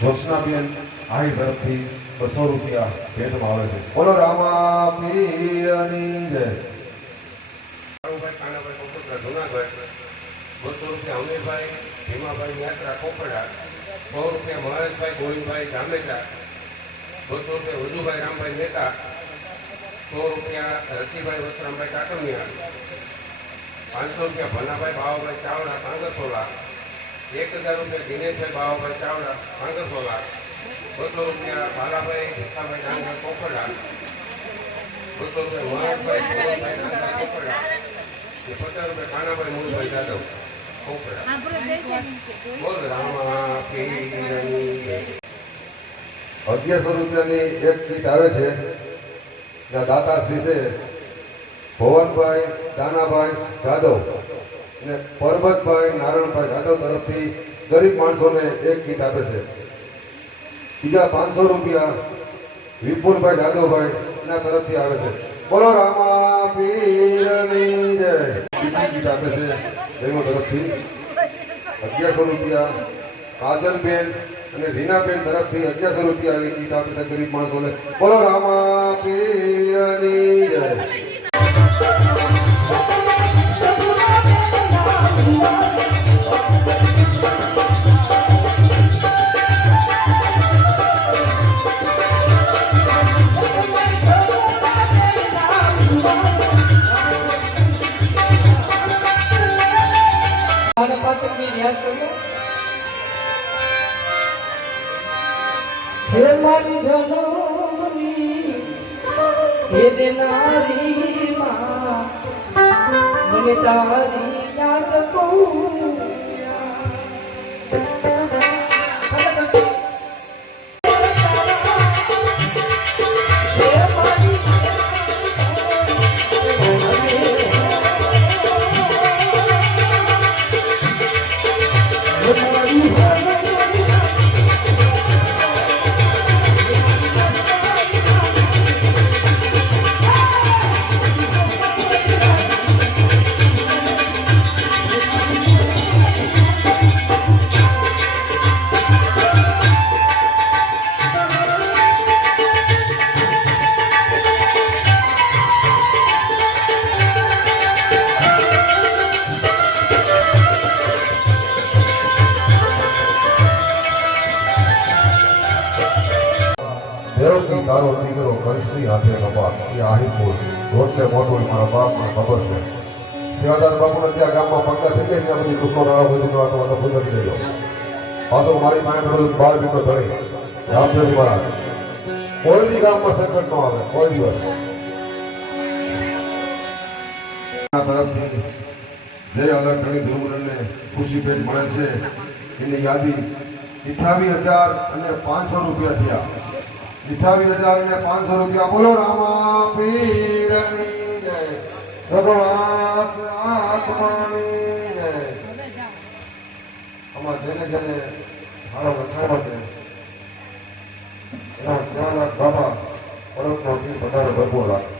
જોશનાબેન, આઈ તરફથી બસો રૂપિયા ભેટમાં આવે છે. બોલો, રામા બસો રૂપિયા અમીરભાઈ, ભીમાભાઈ, યાત્રા, કોપડા, સો રૂપિયા મહેશભાઈ, ગોવિંદભાઈ, જામેજા, બસો રૂપિયા વજુભાઈ, રામભાઈ મહેતા સો રૂપિયા રતિભાઈ વસરામભાઈ કાકમિયા પાંચસો રૂપિયા ભનાભાઈ બાવાભાઈ ચાવડા પાંગસોલા એક હજાર રૂપિયા દિનેશભાઈ, બાવાભાઈ ચાવડા પાંગસોલા બસો રૂપિયા બાલાભાઈ, ભીખાભાઈ ડાંગર કોપડા બસો રૂપિયા મહેશભાઈ ગોવિંદભાઈ ડાંગર કોપડા ને પચાસ રૂપિયા કાનાભાઈ મુળભાઈ જાદવ. અગિયારસો રૂપિયાની એક કીટ આવે છે. ત્યાં દાતાશ્રી છે ભવનભાઈ, દાનાભાઈ, જાદવ અને પરબતભાઈ, નારાયણભાઈ જાદવ તરફથી ગરીબ માણસોને એક કીટ આપે છે. બીજા પાંચસો રૂપિયા વિપુલભાઈ જાદવભાઈ એના તરફથી આવે છે. બોલો રામા પીરની જય. બીજી કીટ આપે છે બહેનો તરફથી. અગિયારસો રૂપિયા કાજલબેન અને રીનાબેન તરફથી અગિયારસો રૂપિયા આવી કીટ આપે છે ગરીબ માણસોને. બોલો રામા પીરની અને પાછળની યાદ કરો. હે મારી જનની હે દેનારી તારી યાદ કહું દેવકી તારો દીકરો કંસની હાથે કપા એ આહીપુર રોટલે મોટું મારા બાપને ખબર છે. સેવાદાર બાપુને ત્યાં ગામમાં પગલા થઈ ગયા ત્યાં બધી દુઃખનો રાળો બધી વાતો તો ગુજરી ગયો. પાછો મારી પાસે બધું બાર બીટો ધરે રામદેવ મહારાજ. કોઈ દી ગામમાં સંકટ ન આવે, કોઈ દિવસ. તરફથી જે અલગ ધણી ધ્રુવરને ખુશી ભેટ મળે છે, એની યાદી અઠાવીસ હજાર અને પાંચસો રૂપિયા થયા. હજાર અને પાંચસો રૂપિયા બોલો, રામા પીરની જય, ભગવાન આત્માની જય. આમાં જેને જેને હારો વખાણો છે બાબા પરમનો વધારે ભગવો રાખે